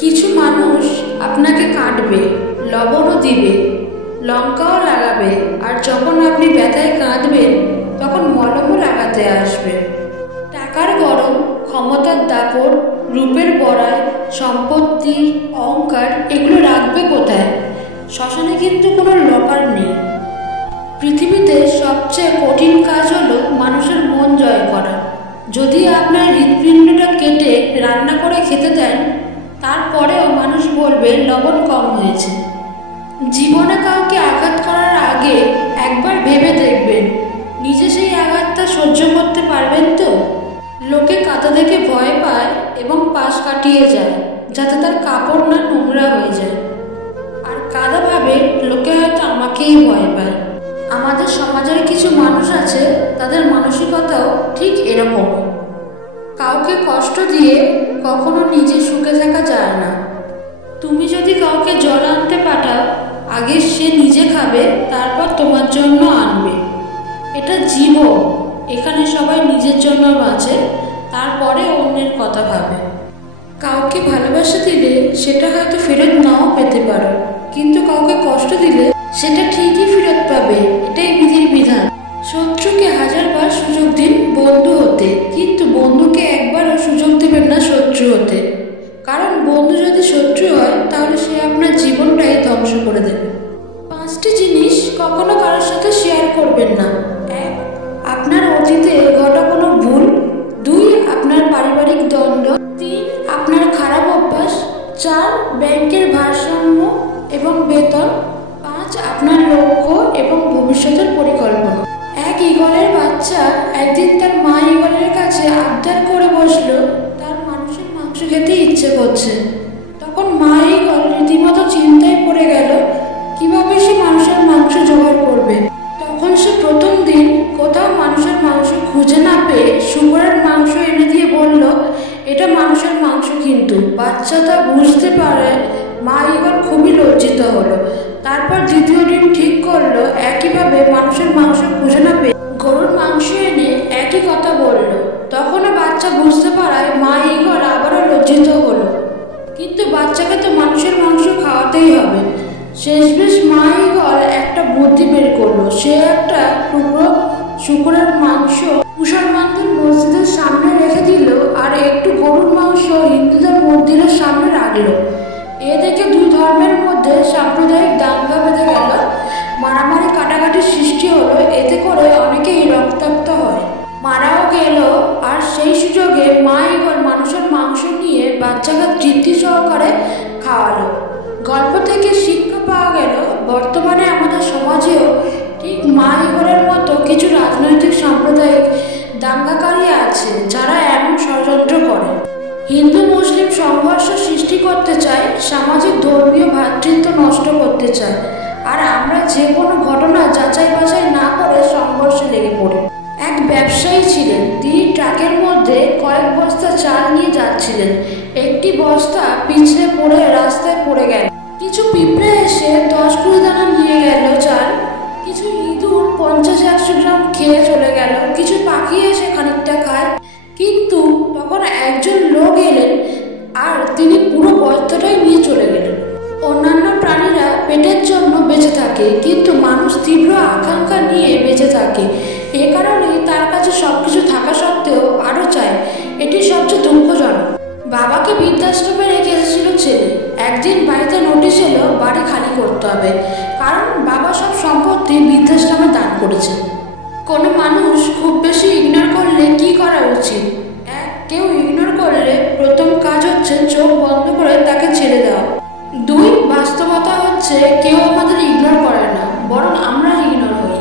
কিছু মানুষ আপনাকে কাটবে, লবণও দিবে, লঙ্কাও লাগাবে, আর যখন আপনি ব্যথায় কাঁদবেন তখন মলমও লাগাতে আসবে। টাকার গরম, ক্ষমতার দাপট, রূপের বড়াই, সম্পত্তির অহংকার এগুলো রাখবে কোথায়? শ্মশানে কিন্তু কোনো লকার নেই। পৃথিবীতে সবচেয়ে কঠিন কাজ হলো মানুষের মন জয় করা। যদি আপনার হৃৎপিণ্ডটা কেটে রান্না করে খেতে দেন, তারপরেও মানুষ বলবে লবণ কম হয়েছে। জীবনে কাউকে আঘাত করার আগে একবার ভেবে দেখবেন, নিজে সেই আঘাতটা সহ্য করতে পারবেন তো? লোকে কাঁদা দেখে ভয় পায় এবং পাশ কাটিয়ে যায়, যাতে তার কাপড় না নোংরা হয়ে যায়। আর কাঁদা ভাবে লোকে হয়তো আমাকেই ভয় পায়। আমাদের সমাজের কিছু মানুষ আছে, তাদের মানসিকতাও ঠিক এরকম। কাউকে কষ্ট দিয়ে কখনো নিজে সুখে থাকা যায় না। তুমি যদি কাউকে জল আনতে পাঠাও, আগে সে নিজে খাবে, তারপর তোমার জন্য আনবে। এটা জীবন, এখানে সবাই নিজের জন্য বাঁচে, তারপরে অন্যের কথা ভাবে। কাউকে ভালোবাসা দিলে সেটা হয়তো ফেরত নাও পেতে পারো, কিন্তু কাউকে কষ্ট দিলে সেটা ঠিকই ফেরত পাবে। এটাই বিধির বিধান। শত্রুকে হাজারবার সুযোগ দিন বন্ধু হতে, কিন্তু বন্ধুকে একবারও সুযোগ দেবেন না শত্রু হতে। কারণ বন্ধু যদি শত্রু হয়, তাহলে সে আপনার জীবনটাই ধ্বংস করে দেবে। 5টি জিনিস কখনো কারোর সাথে শেয়ার করবেন না। 1. আপনার অতীতে ঘটা কোনো ভুল। 2. আপনার পারিবারিক দ্বন্দ্ব। 3. আপনার খারাপ অভ্যাস। 4. ব্যাংকের ভারসাম্য এবং বেতন। 5. আপনার লক্ষ্য এবং ভবিষ্যতের পরিকল্পনা। এক ঈগলের বাচ্চা একদিন তার মা ঈগলের কাছে আবদার করে বসলো, তার মানুষের মাংস খেতে ইচ্ছে করছে। তখন মা ঈগল রীতিমতো চিন্তায় পড়ে গেল, কিভাবে সে মানুষের মাংস জোগাড় করবে। তখন সে প্রথম দিন কোথাও মানুষের মাংস খুঁজে না পেয়ে শুকরের মাংস এনে দিয়ে বলল, এটা মানুষের মাংস। কিন্তু বাচ্চা তা বুঝতে পারে। মা ঈগল খুবই লজ্জিত হলো। তারপর দ্বিতীয় দিন ঠিক করলো, একইভাবে মানুষের মাংস খুঁজে না পেয়ে গরুর মাংস এনে একই কথা বলল। তখনও বাচ্চা বুঝতে পারায় মা ঈগল আবারও লজ্জিত হলো, কিন্তু বাচ্চাকে তো মানুষের মাংস খাওয়াতেই হবে। শেষমেশ মা ঈগল একটা বুদ্ধি বের করলো। সে একটা টুকরো শুকরের মাংস মুসলমানদের মসজিদের সামনে রেখে দিল, আর একটু গরুর মাংস হিন্দুদের মন্দিরের সামনে রাখলো। এ দেখে দুই ধর্মের মধ্যে সাম্প্রদায়িক দাঙ্গা বেঁধে গেল, মারামারি কাটাকাটির সৃষ্টি হলো। এতে করে অনেকেই রক্তাক্ত হয়, মারাও গেল। আর সেই সুযোগে মা ঈগল মানুষের মাংস নিয়ে বাচ্চাকে তৃপ্তি সহকারে খাওয়ালো। গল্প থেকে শিক্ষা পাওয়া গেল, বর্তমানে আমাদের সমাজেও ঠিক মা ঈগলের মতো কিছু রাজনৈতিক সাম্প্রদায়িক দাঙ্গাকারী আছে, যারা এমন ষড়যন্ত্র করে। হিন্দু মুসলিম সংঘর্ষ সৃষ্টি করতে চায়, সামাজিক ধর্মীয় ভ্রাতৃত্ব নষ্ট করতে চায়, আর আমরা যে কোনো ঘটনা যাচাই বাছাই না করে সংঘর্ষে লেগে পড়ি। এক ব্যবসায়ী ছিলেন, তিনি ট্রাকের মধ্যে কয়েক বস্তা চাল নিয়ে যাচ্ছিলেন। একটি বস্তা পিছলে পড়ে রাস্তায় পড়ে গেল। কিছু পিঁপড়ে এসে 10-20 দানা নিয়ে গেল চাল। কিছু ইঁদুর 50-100 গ্রাম খেয়ে চলে গেল। কিছু পাখি এসে খানিকটা খায়। কিন্তু তখন একজন লোক এলেন, আর তিনি পুরো বস্তাটাই নিয়ে চলে গেলেন। অন্যান্য প্রাণীরা পেটের জন্য বেঁচে থাকে, কিন্তু মানুষ তীব্র আকাঙ্ক্ষা নিয়ে বেঁচে থাকে। এ কারণেই তার কাছে সবকিছু থাকা সত্ত্বেও আরও চায়। এটি সবচেয়ে দুঃখজনক। বাবাকে বৃদ্ধাশ্রমে রেখে এসেছিল ছেলে। একদিন বাড়িতে নোটিশ এলো, বাড়ি খালি করতে হবে, কারণ বাবা সব সম্পত্তি বৃদ্ধাশ্রমে দান করেছে। কোনো মানুষ খুব বেশি ইগনোর করলে কি করা উচিত? কেউ ইগনোর করলে প্রথম কাজ হচ্ছে চোখ বন্ধ করে তাকে ছেড়ে দেওয়া। 2. বাস্তবতা হচ্ছে কেউ আমাদের ইগনোর করে না, বরং আমরা ইগনোর হই।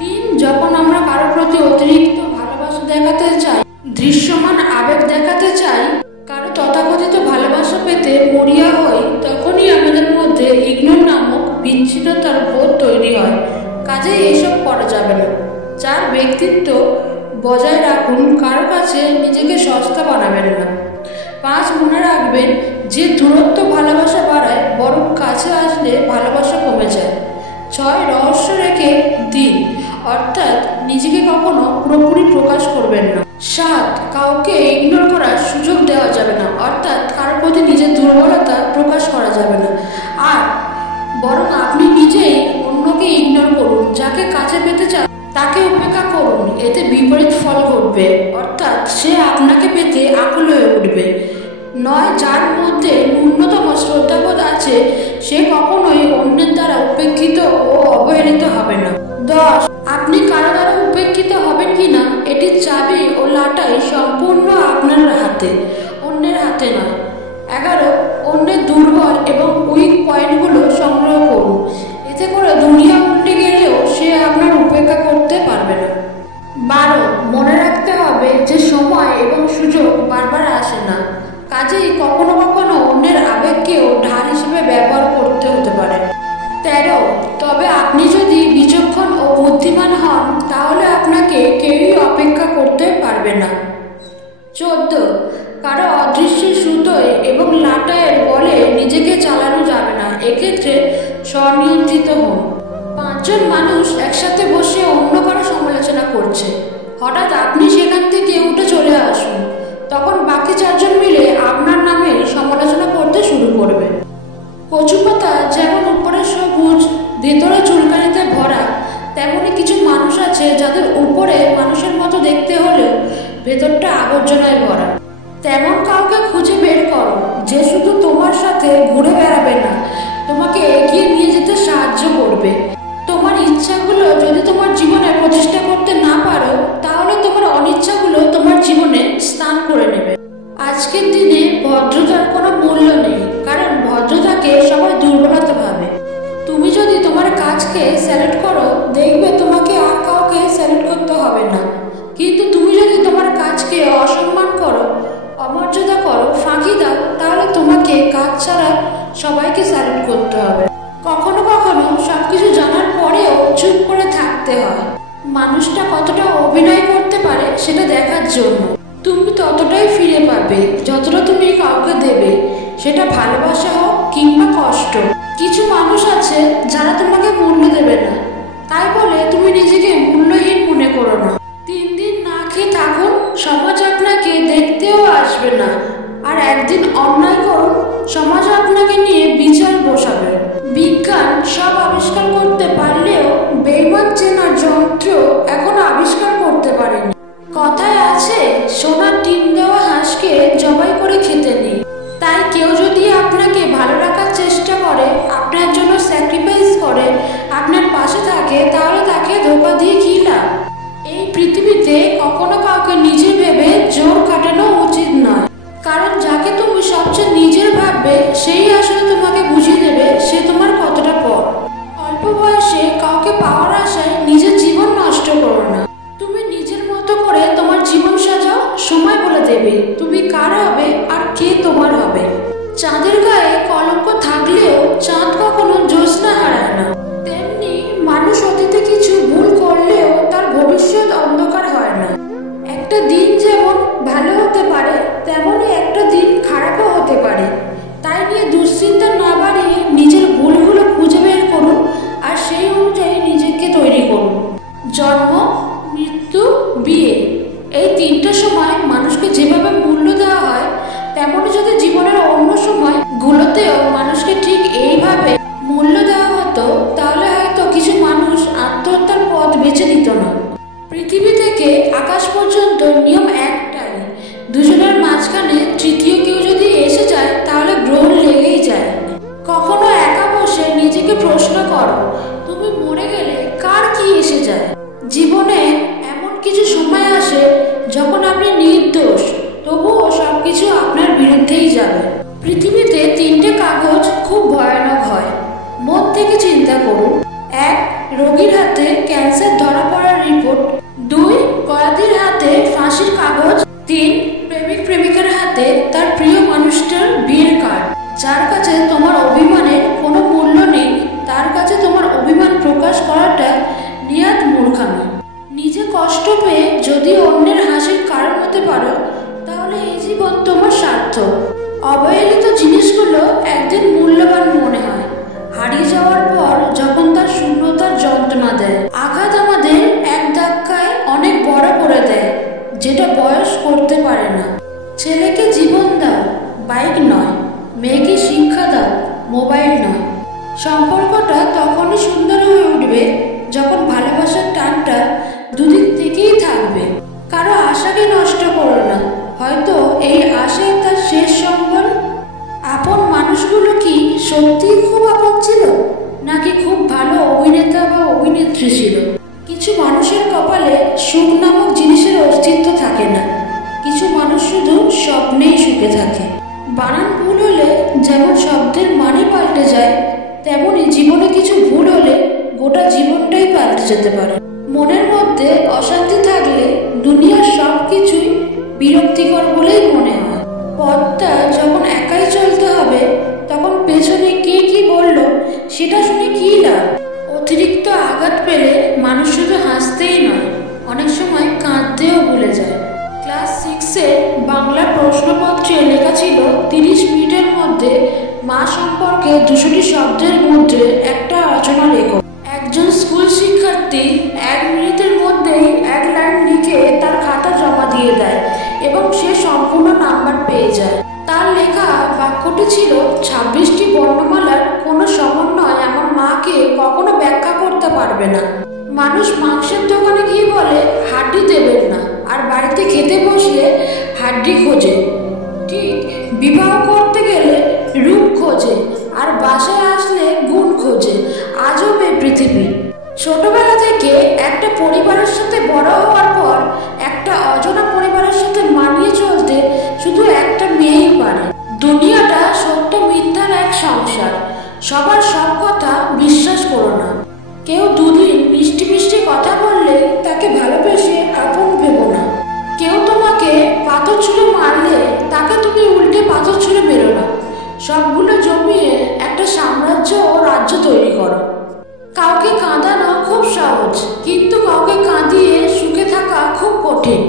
3. যখন আমরা কারোর প্রতি অতিরিক্ত ভালোবাসা দেখাতে চাই, দৃশ্যমান আবেগ দেখাতে চাই, কারো তথাকথিত ভালোবাসা পেতে মরিয়া হই, তখনই আমাদের মধ্যে ইগনোর নামক বিচ্ছিন্নতার বোধ তৈরি হয়। কাজেই এসব করা যাবে না। 4. ব্যক্তিত্ব বজায় রাখুন, কারো কাছে নিজেকে সস্তা বানাবেন না। 5. মনে রাখবেন, যে দূরত্ব ভালোবাসা বাড়ায়, বরং কাছে আসলে ভালোবাসা কমে যায়। 6. রহস্য রেখে দিন, অর্থাৎ নিজেকে কখনো পুরোপুরি প্রকাশ করবেন না। 7. কাউকে ইগনোর করার সুযোগ দেওয়া যাবে না, অর্থাৎ কারোর প্রতি নিজের দুর্বলতা এতে বিপরীত ফল ঘটবে, অর্থাৎ সে আপনাকে পেতে আকুল হয়ে উঠবে। নয়, যার মধ্যে ন্যূনতম শ্রদ্ধাবোধ আছে সে কখনোই অন্যের দ্বারা উপেক্ষিত ও অবহেলিত হবে না। 10, আপনি কারো দ্বারা উপেক্ষিত হবেন কিনা এটির চাবি ও লাটাই সম্পূর্ণ আপনার হাতে, অন্যের হাতে নয়। 11, অন্যের দুর্বল এবং উইক পয়েন্টগুলো সংগ্রহ করুন, এতে করে দুনিয়া উল্টে গেলেও সে আপনার উপেক্ষা করতে পারবে না। 12, মনে রাখতে হবে যে সময় এবং সুযোগ বারবার আসে না, কাজেই কখনো কখনো অন্যের আবেগকেও ঢাল হিসেবে ব্যবহার করতে হতে পারে। 13, তবে আপনি যদি বিচক্ষণ ও বুদ্ধিমান হন তাহলে আপনাকে কেউই অপেক্ষা করতে পারবে না। 14, কারো অদৃশ্য সুতোয় এবং লাটাইয়ের বলে নিজেকে চালানো যাবে না, এক্ষেত্রে স্বনিয়ন্ত্রিত হন। 5 জন মানুষ একসাথে বসে অন্য কারো সমালোচনা করছে, হঠাৎ আপনি সেখান থেকে উঠে চলে আসুন, তখন বাকি 4 জন মিলে আপনার নামে সমালোচনা করতে শুরু করবে। কচু পাতা যেমন উপরে সবুজ ভেতরে চুলকানিতে ভরা, তেমনি কিছু মানুষ আছে যাদের উপরে মানুষের মতো দেখতে হলেও ভেতরটা আবর্জনায় ভরা। তেমন কাউকে খুঁজে বের করো যে শুধু তোমার সাথে ঘুরে বেড়াবে না, তোমাকে এগিয়ে নিয়ে যেতে সাহায্য করবে। তোমার ইচ্ছাগুলো যদি তোমার জীবনে প্রতিষ্ঠা করতে না পারো তাহলে তোমার অনিচ্ছাগুলো তোমার জীবনে স্থান করে নেবে। আজকের দিনে ভদ্রতার কোনো মূল্য নেই, কারণ ভদ্রতাকে সবাই দুর্বলতা ভাবে। তুমি যদি তোমার কাজকে স্যালুট করো দেখবে তোমাকে আর কাউকে স্যালুট করতে হবে না, কিন্তু তুমি যদি তোমার কাজকে অসম্মান করো, অমর্যাদা করো, ফাঁকি দাও, তাহলে তোমাকে কাজ ছাড়া সবাইকে স্যালুট করতে হবে। কখনো কখনো সবকিছু জানার পরেও চুপ করে থাকতে হয়, মানুষটা কতটা অভিনয় করতে পারে সেটা দেখার জন্য। তুমি ততটাই ফিরে পাবে যতটা তুমি কাউকে দেবে, সেটা ভালোবাসা হোক কিংবা কষ্ট। কিছু মানুষ আছে যারা তোমাকে মূল্য দেবে না, তাই বলে তুমি নিজেকে মূল্যহীন মনে করো না। 3 দিন না খেয়ে থাকুন, সমাজ আপনাকে দেখতেও আসবে না, আর একদিন অন্যায় করুন, সমাজ আপনাকে নিয়ে বিচার বসাবে। বিজ্ঞান সব আবিষ্কার করতে পারলেও বেইমান চেনার যন্ত্র এখনো আবিষ্কার করতে পারেনি। কথায় আছে, সোনার ডিম দেওয়া হাঁসকে জবাই করে খেতে নেই। তাই কেউ যদি আপনাকে ভালো রাখার চেষ্টা করে, আপনার জন্য স্যাক্রিফাইস করে, আপনার পাশে থাকে, তাহলে তাকে ধোঁকা দিয়ে কি লাভ? এই পৃথিবীতে কখনো কাউকে নিজের ভেবে জোর কাটানো উচিত নয়, কারণ যাকে তুমি সবচেয়ে নিজের ভাববে সেই আসলে তোমাকে বুঝিয়ে দেবে সে তোমার কতটা পর। অল্প বয়সে কাউকে পাওয়ার আশায় নিজের জীবন নষ্ট করো না। তুমি নিজের মতো করে তোমার জীবন সাজাও, সময় বলে দেবে তুমি কার হবে আর কে তোমার হবে। চাঁদের গায়ে কলঙ্ক থাকলেও চাঁদ কখনো জ্যোৎস্না হারায় না, তেমনি মানুষ অতীতে কিছু ভুল করলেও তার ভবিষ্যৎ অন্ধকার হয় না। একটা দিন যেমন ভালো হতে পারে তেমনই একটা দিন খারাপও হতে পারে, তাই নিয়ে দুশ্চিন্তা না বাড়িয়ে নিজের ভুলগুলো খুঁজে বের করুন আর সেই অনুযায়ী নিজেকে তৈরি করুন। জন্ম, মৃত্যু, বিয়ে, এই 3টে সময় মানুষকে যেভাবে মূল্য দেওয়া হয়, তেমনই যদি জীবনের অন্য সময়গুলোতেও মানুষকে ঠিক এইভাবে মূল্য দেওয়া হতো তাহলে হয়তো কিছু মানুষ আত্মহত্যার পথ বেছে নিত না। পৃথিবী থেকে আকাশ পর্যন্ত নিয়ম একটাই, দুজনের মাঝখানে তৃতীয় কেউ যদি এসে যায় তাহলে গ্রহণ লেগেই যায়। কখনো একা বসে নিজেকে প্রশ্ন করো, তুমি মরে গেলে কার কি এসে যায়? জীবনে এমন কিছু সময় আসে যখন আপনি নির্দোষ, তবুও সবকিছু আপনার বিরুদ্ধেই যাবে। পৃথিবীতে 3টে কাগজ খুব ভয়ানক হয়, মন থেকে চিন্তা করুন। 1, রোগীর হাতে ক্যান্সার ধরা পড়ার রিপোর্ট। 2, কয়েদির হাতে ফাঁসির কাগজ। 3, প্রেমিক প্রেমিকার হাতে তার প্রিয় মানুষটার বিয়ের কার্ড। যার কাছে তোমার অভিমানের কোনো মূল্য নেই তার কাছে তোমার অভিমান প্রকাশ করাটা নিয়াত মূর্খামি। নিজে কষ্ট পেয়ে যদি অন্যের হাসির কারণ হতে পারো তাহলে এই জীবন তোমার সার্থক। অবহেলিত জিনিসগুলো একদিন মূল্যবান মনে হয়, হারিয়ে যাওয়ার পর যখন তার শূন্যতার যন্ত্রণা দেয়। আঘাত আমাদের এক ধাক্কায় অনেক বড় করে দেয়, যেটা বয়স করতে পারে না। ছেলেকে জীবন দাও, বাইক নয়। মেয়েকে শিক্ষা দাও, মোবাইল নয়। সম্পর্কটা তখনই সুন্দর হয়ে উঠবে যখন ভালোবাসার টানটা দুদিক থেকেই থাকবে। কারো আশাকে নষ্ট করো না, হয়তো এই আশাই তার শেষ সম্বল। আপন মানুষগুলো কি সত্যিই খুব আপন ছিল, নাকি খুব ভালো অভিনেতা বা অভিনেত্রী ছিল? কিছু মানুষের কপালে সুখ নামক জিনিসের অস্তিত্ব থাকে না, কিছু মানুষ শুধু স্বপ্নেই সুখে থাকে। বানান ভুল হলে যেমন শব্দের মানে পাল্টে যায়, তেমনি জীবনে কিছু ভুল হলে গোটা জীবনটাই পাল্টে যেতে পারে। মনের মধ্যে অশান্তি থাকলে দুনিয়ার সব কিছুই বিরক্তিকর বলেই মনে হয়। পথটা যখন একাই চলতে হবে, তখন পেছনে কে কি বলল সেটা শুনে কি লাভ? অতিরিক্ত আঘাত পেলে মানুষ শুধু হাসতেই নয়, অনেক সময় কাঁদতেও ভুলে যায়। ক্লাস 6-এ বাংলা প্রশ্নপত্রে লেখা ছিল 30 মিনিটের মধ্যে মা সম্পর্কে 200টি শব্দের মধ্যে একটা রচনা লেখো। একজন স্কুল শিক্ষার্থী 1 মিনিটের মধ্যেই 1 লাইন লিখে তার খাতা জমা দিয়ে দেয় এবং সে সম্পূর্ণ নাম্বার পেয়ে যায়। তার লেখা বাক্যটি ছিল, 26টি বর্ণমালার কোনো সমন্বয় আমার মাকে কখনো ব্যাখ্যা করতে পারবে না। মানুষ মাংসের দোকানে গিয়ে বলে হাড্ডি দেবেন না, আর বাড়িতে খেতে বসলে হাড্ডি খোঁজে। ঠিক বিবাহ করতে গেলে রূপ খোঁজে, আর বাসায় আসলে গুণ খোঁজে। আজব এই পৃথিবী। ছোটবেলা থেকে একটা পরিবারের সাথে বড় হওয়ার পর একটা অজানা পরিবারের সাথে মানিয়ে চলতে শুধু একটা মেয়েই পারে। দুনিয়াটা সত্য মিথ্যার এক সংসার। সবার সব কথা বিশ্বাস করো না। কেউ দুদিন মিষ্টি মিষ্টি কথা বললে তাকে ভালোবেসে আপন ভেবো না। কেউ তোমাকে পাথর ছুঁড়ে মারলে তাকে তুমি উল্টে পাথর ছুঁড়ে মেরো না। সবগুলো জমিয়ে একটা সাম্রাজ্য ও রাজ্য তৈরি করো। কাউকে কাঁদানো খুব সহজ, কিন্তু কাউকে কাঁদিয়ে সুখে থাকা খুব কঠিন।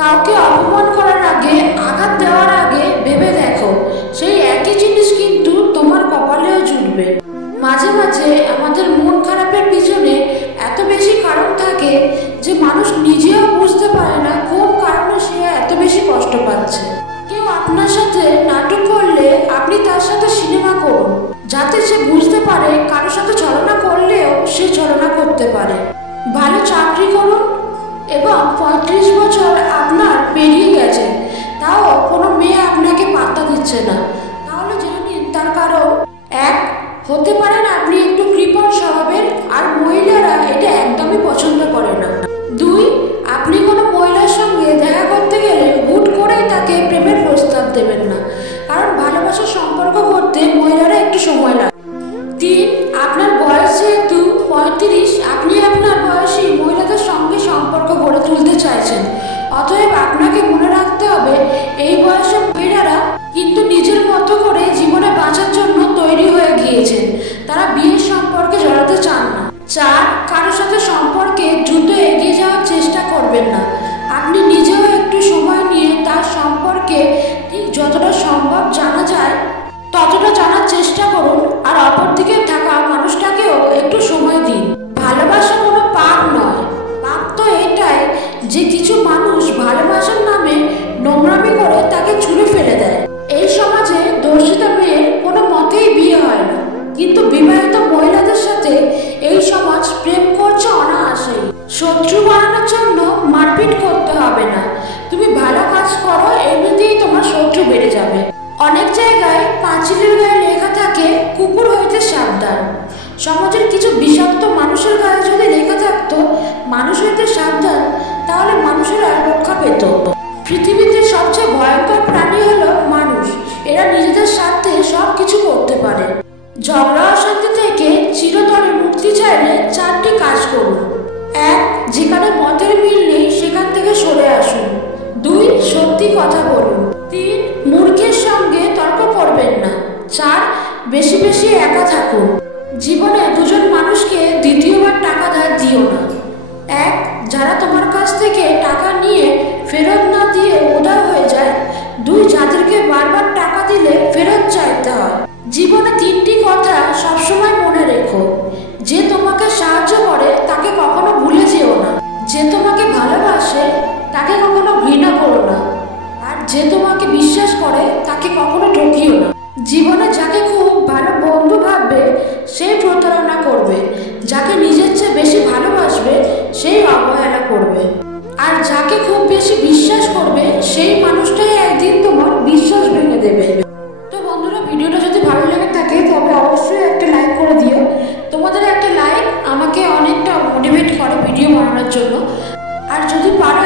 কাউকে অপমান করার আগে, আঘাত দেওয়ার আগে ভেবে দেখো, সেই একই জিনিস কিন্তু তোমার কপালেও জুটবে। মাঝে মাঝে আমাদের মন খারাপের পিছনে এত বেশি কারণ থাকে যে মানুষ নিজেও বুঝতে পারে না কোন কারণে সে এত বেশি কষ্ট পাচ্ছে। কেউ আপনার সাথে নাটক করলে আপনি তার সাথে সিনেমা করুন, যাতে সে বুঝতে পারে কারোর সাথে ছলনা করলেও সে ছলনা করতে পারে। ভালো চাকরি করুন এবং 35 বছর আপনার পেরিয়ে গেছে, তাও কোনো মেয়ে আপনাকে পাত্তা দিচ্ছে না, তাহলে জেনে নিন তার কারণ 1 হতে পারেন আপনি একটু কৃপণ স্বভাবের, আর মহিলারা এটা একদমই পছন্দ করে না। 2 আপনি কোনো মহিলার সঙ্গে দেখা করতে গেলে হুট করেই তাকে প্রেমের প্রস্তাব দেবেন না, কারণ ভালোবাসার সম্পর্ক করতে মহিলারা একটু সময় লাগে। 3 আপনার বয়স যেহেতু 35, আপনি আপনার বয়সী মহিলাদের সঙ্গে সম্পর্ক গড়ে তুলতে চাইছেন, অতএব আপনাকে মনে রাখতে হবে এই বয়সে মহিলারা কিন্তু নিজের মতো করে জীবনে বাঁচার জন্য তৈরি হয়ে গিয়েছেন, তারা বিয়ের সম্পর্কে জড়াতে চান না। 4 কারোর সাথে সম্পর্কে দ্রুত এগিয়ে যাওয়ার চেষ্টা করবেন না। আপনি নিজেও একটু সময় নিয়ে তার সম্পর্কে ঠিক যতটা সম্ভব জানা যায় ততটা জানার চেষ্টা করুন, আর অপরদিকে থাকা মানুষটাকেও একটু সময় দিন। ভালোবাসা কোনো পাপ নয়, পাপ তো এটাই যে কিছু মানুষ ভালোবাসার নামে নোংরামি করে তাকে ছুঁড়ে ফেলে দেয়। এই সমাজে ধর্ষিতা মেয়ের কোনো মতেই বিয়ে হয় না, কিন্তু বিবাহিত মহিলাদের সাথে এই সমাজ প্রেম করছে অনায়াসেই। শত্রু বানানোর জন্য মারপিট করতে হবে না, তুমি ভালো কাজ করো, এমনিতেই তোমার শত্রু বেড়ে যাবে। অনেক জায়গায় পাঁচিলের গায়ে লেখা থাকে কুকুর হইতে সাবধান। সমাজের কিছু বিষাক্ত মানুষের গায়ে যদি লেখা থাকতো মানুষ হইতে সাবধান, তাহলে মানুষেরা রক্ষা পেত। পৃথিবীতে সবচেয়ে ভয়ঙ্কর প্রাণী হলো মানুষ। এরা নিজেদের স্বার্থে সব কিছু করতে পারে। ঝগড়া অশান্তি থেকে চিরতরে মুক্তি চাইলে 4টি কাজ করুন। 1 যেখানে মতের মিল নেই সেখান থেকে সরে আসুন। 2 সত্যি কথা বলুন। 3 মূর্খের সঙ্গে তর্ক করবেন না। 4 বেশি বেশি একা থাকুন। জীবনে 2 জন মানুষকে দ্বিতীয়বার টাকা ধার দিও না। 1 যারা তোমার কাছ থেকে টাকা নিয়ে ফেরত না দিয়ে উধাও হয়ে যায়। 2 যাদেরকে বারবার টাকা দিলে ফেরত চাইতে হয়। জীবনে 3টি কথা সবসময় মনে রেখো। যে তোমাকে সাহায্য করে তাকে কখনো ভুলে যেও না। যে তোমাকে ভালোবাসে তাকে কখনো ঘৃণা করো না, আর যে তোমাকে বিশ্বাস করে তাকে কখনো ঠকিও না। জীবনে যাকে খুব ভালো বন্ধু ভাববে সেই প্রতারণা করবে, যাকে নিজের চেয়ে বেশি ভালোবাসবে সেই অবহেলা করবে। জন্য। আর যদি পারো